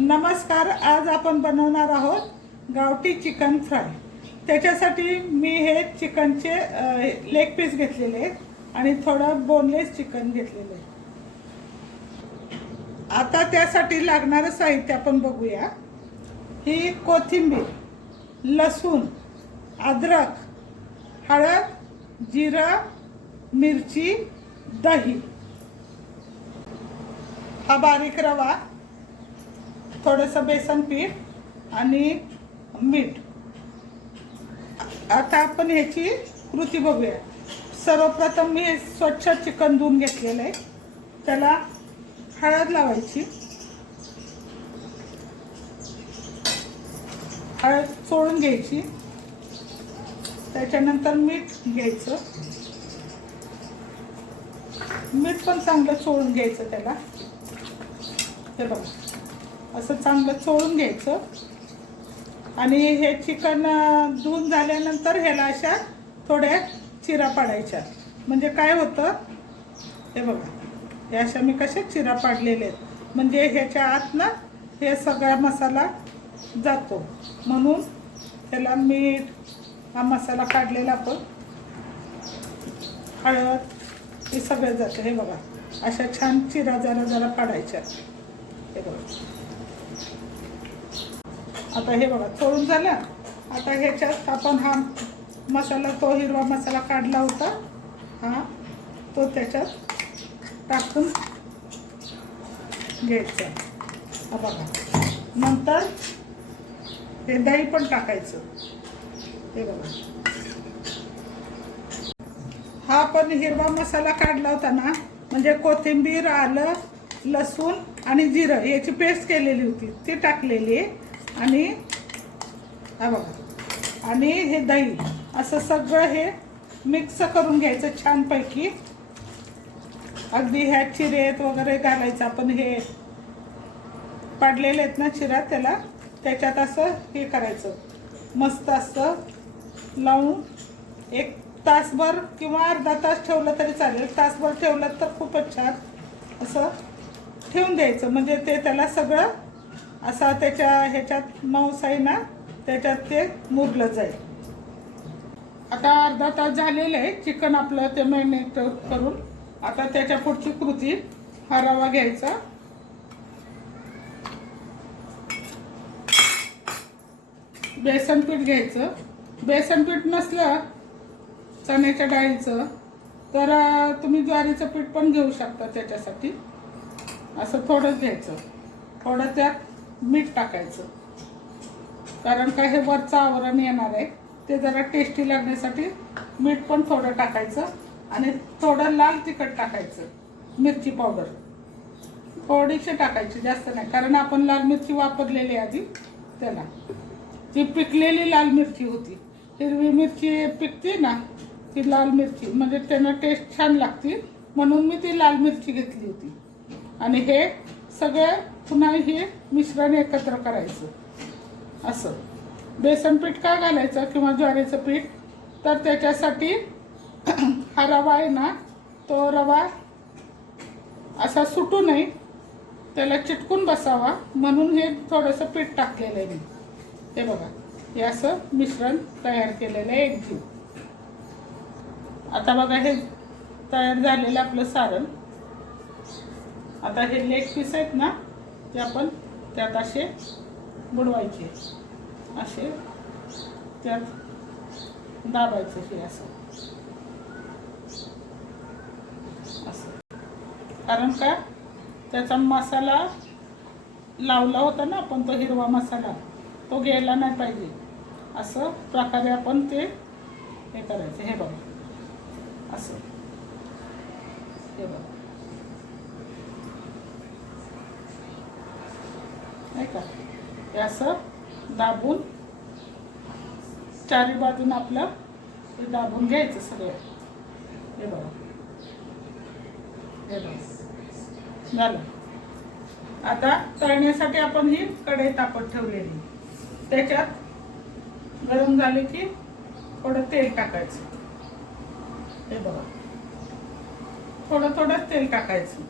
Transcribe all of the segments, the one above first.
नमस्कार. आज आपण बनवणार आहोत गावठी चिकन फ्राय. त्याच्यासाठी मी हे चिकनचे लेग पीस घेतलेले आहेत आणि थोडं बोनलेस चिकन घेतलेलं आहे. आता त्यासाठी लागणारं साहित्य आपण बघूया. ही कोथिंबीर, लसूण, अद्रक, हळद, जिरं, मिरची, दही, हा बारीक रवा, थोडंसं बेसन पीठ आणि मीठ. आता आपण ह्याची कृती बघूया. सर्वप्रथम मी स्वच्छ चिकन धुवून घेतलेलं आहे. त्याला हळद लावायची. हळद चोळून घ्यायची. त्याच्यानंतर मीठ घ्यायचं. मीठ पण चांगलं चोळून घ्यायचं त्याला. हे बघा, असं चांगलं चोळून घ्यायचं. आणि हे चिकन धुवून झाल्यानंतर ह्याला अशा थोड्या चिरा पाडायच्या. म्हणजे काय होतं, हे बघा, हे अशा मी कशा चिरा पाडलेल्या आहेत. म्हणजे ह्याच्या आत ना हे सगळा मसाला जातो. म्हणून त्याला मीठ, हा मसाला काढलेला आपण, हळद, हे सगळं जातं. हे बघा, अशा छान चिरा जरा जरा पाडायच्या. हे बघा, आता हे बघा चोळून झालं. आता ह्याच्यात आपण हा मसाला, तो हिरवा मसाला काढला होता, हा तो त्याच्यात टाकून घ्यायचा. हा बघा, नंतर हे दही पण टाकायचं. हे बघा, हा पण हिरवा मसाला काढला होता ना, म्हणजे कोथिंबीर, आलं, लसूण आणि जिरं याची पेस्ट केलेली होती, ती टाकलेली आहे. आणि हा बघा, आणि हे दही, असं सगळं हे मिक्स करून घ्यायचं छानपैकी. अगदी ह्या चिरेत वगैरे घालायचं. आपण हे पाडलेले आहेत ना चिरा, त्याला त्याच्यात असं हे करायचं. मस्त असं लावून एक तासभर किंवा अर्धा तास ठेवलं तरी चालेल. तासभर ठेवलं तर खूपच छान. असं ठेवून द्यायचं, म्हणजे ते त्याला सगळं असा त्याच्या ह्याच्यात मांस आहे ना, त्याच्यात ते मुरलं जाईल. आता अर्धा तास झालेलं आहे चिकन आपलं ते मॅरिनेट करून. आता त्याच्या पुढची कृती, हा रवा घ्यायचा, बेसन पीठ घ्यायचं. बेसन पीठ नसलं चण्याच्या डाळीचं तर तुम्ही ज्वारीचं पीठ पण घेऊ शकता. त्याच्यासाठी असं थोडंच घ्यायचं. थोडं त्यात मीठ टाकायचं, कारण काय हे वरचं आवरण येणार आहे, ते जरा टेस्टी लागण्यासाठी मीठ पण थोडं टाकायचं. आणि थोडं लाल तिखट टाकायचं. मिरची पावडर थोडीशी टाकायची, जास्त नाही, कारण आपण लाल मिरची वापरलेली आधी. त्याला ती पिकलेली लाल मिरची होती. हिरवी मिरची पिकते ना, ती लाल मिरची, म्हणजे त्यानं टेस्ट छान लागते, म्हणून मी ती लाल मिरची घेतली होती. आणि हे सगळं पुन्हा हे मिश्रण एकत्र करायचं. असं बेसन पीठ का घालायचं किंवा ज्वारीचं पीठ, तर त्याच्यासाठी हा रवा आहे ना, तो रवा असा सुटू नये, त्याला चिटकून बसावा, म्हणून हे थोडंसं पीठ टाकलेलं आहे मी. हे बघा, हे असं मिश्रण तयार केलेलं आहे एकजीव. आता बघा, हे तयार झालेलं आपलं सारण. आता हे लेग पीस आहेत ना, ते आपण त्यात असे बुडवायचे, असे त्यात दाबायचं. हे असं असं, कारण का त्याचा मसाला लावला होता ना आपण, तो हिरवा मसाला, तो गेला नाही पाहिजे. असं प्रकारे आपण ते हे करायचं. हे बघा, असं, हे बघा, नाही का, हे असं दाबून चारी बाजून आपलं हे दाबून घ्यायचं सगळं. हे बघा, हे बघा, झालं. आता तळण्यासाठी आपण ही कढई तापत ठेवलेली, त्याच्यात गरम झाले की थोडं तेल टाकायचं. हे बघा, थोडं थोडं तेल टाकायचं.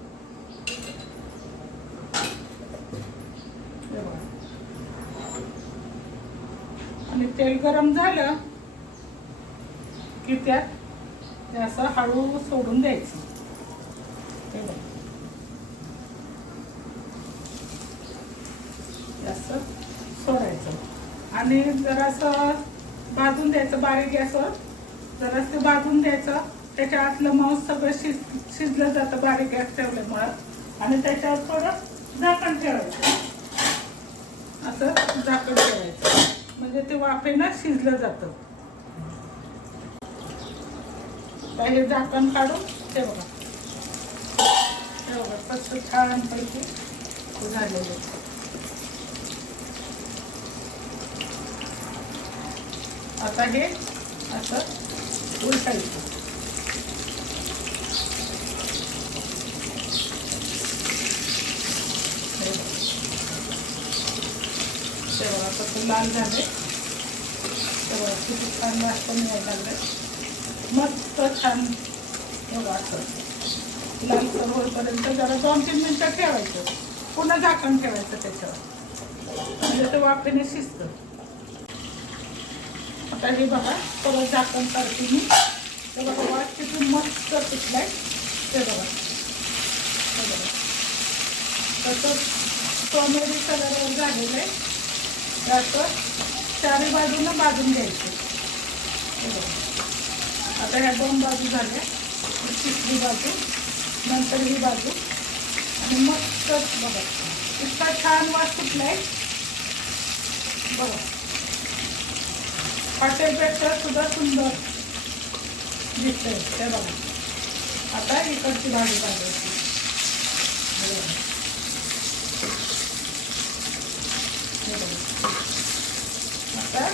आणि तेल गरम झालं की त्यात ते असं हळू सोडून द्यायचं. हे बघा, असं सोडायचं आणि जरासं भाजून द्यायचं बारीक गॅसवर. जरासं ते भाजून द्यायचं. त्याच्या आतलं मांस सगळं शिजलं जातं बारीक गॅस ठेवल्यामुळं. आणि त्याच्यावर थोडं झाकण ठेवायचं. असं झाकण ठेवायचं म्हणजे ते वाफेनं शिजलं जातं. हे झाकण काढून ते बघा, कसं छान पैकी झालेलं. आता हे असं उलटायचं. तेव्हा कसं लाल झाले, तेव्हा किती छान वाटतं मिळायला लागलं. मस्त छान बघा असं लालसर होईपर्यंत जरा 2-3 मिनटं ठेवायचं. पुन्हा झाकण ठेवायचं त्याच्यावर म्हणजे ते वाफेने शिजतं. आता हे बघा परत झाकण काढते मी. ते बघा वास किती मस्त पिकलाय. ते बघा तसं सोनेरी कलरवर झालेलं आहे. त्याचं चारी बाजूनं भाजून घ्यायचं. हे बघा आता ह्या 2 बाजू झाल्या. तिसरी बाजू, नंतर ही बाजू आणि मस्त बघा इतका छान वास सुटलाय. बघा हॉटेलपेक्षा सुद्धा सुंदर दिसतंय. ते बघा आता इकडची भाजी भाजायची. आता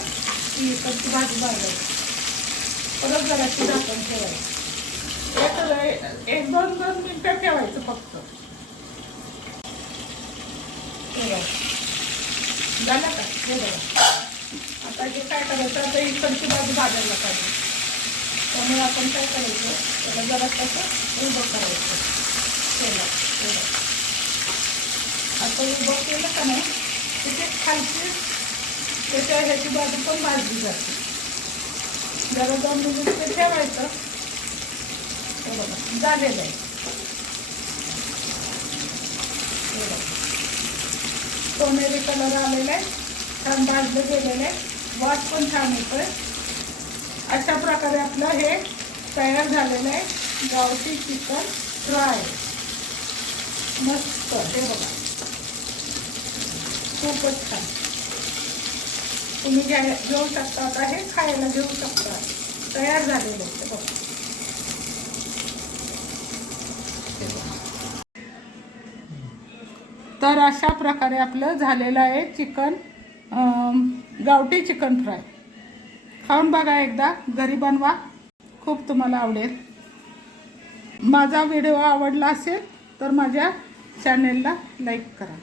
ही इकडची भाजी भाजायची. परत जराशी झाकण ठेवायचं. 1-2 मिनटं ठेवायचं फक्त. झालं का? हे बघा आता हे काय करायचं, आता इकडची बाजू भाजायला पाहिजे. त्यामुळे आपण काय करायचं, त्याला जरा कसं उभं करायचं तेलात. आता उभं केलं का नाही तिथे खालची त्याच्या ह्याची बाजू पण भाजली जाते. जरा 2 मिनिट ठेवायचं. हे बघा झालेलं आहे. हे बघा सोनेरी कलर आलेला आहे. छान भाजलं गेलेलं आहे. वास पण छान येतोय. अशा प्रकारे आपलं हे तयार झालेलं आहे गावठी चिकन फ्राय. मस्त. हे बघा खूपच छान. तुम्ही घेऊ शकता. आता हे खायला घेऊ शकता. तयार झालेलं आहे. बघा तर अशा प्रकारे आपलं झालेलं आहे चिकन गावठी चिकन फ्राय. खाऊन बघा एकदा, घरी बनवा, खूप तुम्हाला आवडेल. माझा व्हिडिओ आवडला असेल तर माझ्या चॅनेलला लाईक करा.